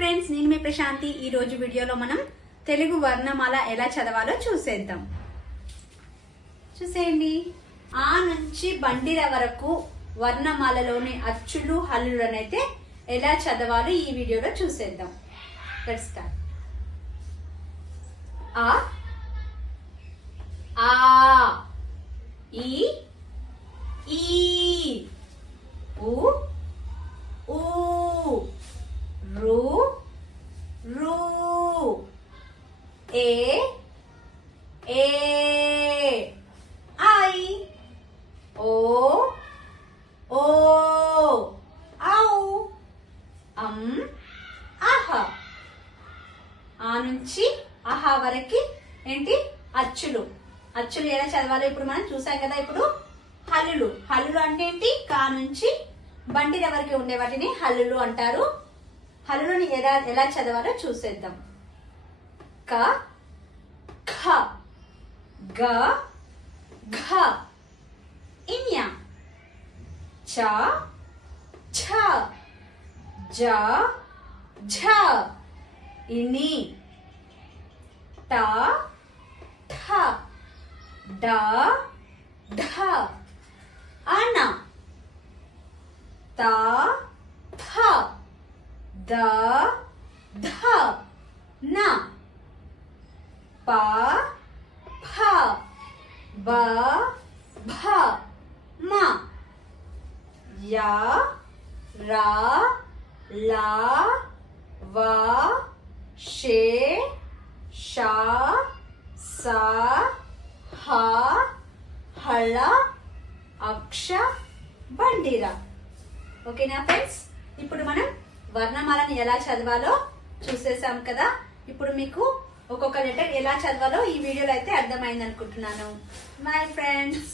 Friends, నేను మీ ప్రశాంతి. ఈ రోజు వీడియోలో మనం తెలుగు వర్ణమాల ఎలా చదవాలో చూసేద్దాం. చూసేయండి. ఆ నుంచి బండిర వరకు వర్ణమాలలోని అచ్చులు హల్లులనైతే ఎలా చదవాలో ఈ వీడియోలో చూసేద్దాం. Let's start. ఆ ఆ ఈ ఈ ఊ ఊ రు రు ఏ ఏ ఐ ఓ ఓ ఔ ఆహ. ఆ నుంచి ఆహా వరకు ఏంటి అచ్చులు. అచ్చులు ఎలా చదవాలో ఇప్పుడు మనం చూసాం కదా. ఇప్పుడు హల్లులు. హల్లులు అంటే ఏంటి? కా నుంచి బండిర వరకు ఉండే వాటిని హల్లులు అంటారు. హల్లులని ఎలా చదవాలో చూసేద్దాం. క ఖ గ ఘ ఇన్య చ ఛ జ ఝ ఇని ట ఠ డ ఢ అన త థ ద ధ న ప ఫ బ భ మ య ర ల వ షే ష స హ హళ అక్ష బండిర. ఓకేనా ఫ్రెండ్స్? ఇప్పుడు మనం వర్ణమాలని ఎలా చదవాలో చూసేసాం కదా. ఇప్పుడు మీకు ఒక్కొక్క లెటర్ ఎలా చదవాలో ఈ వీడియోలో అయితే అర్థమైంది అనుకుంటున్నాను. Bye friends.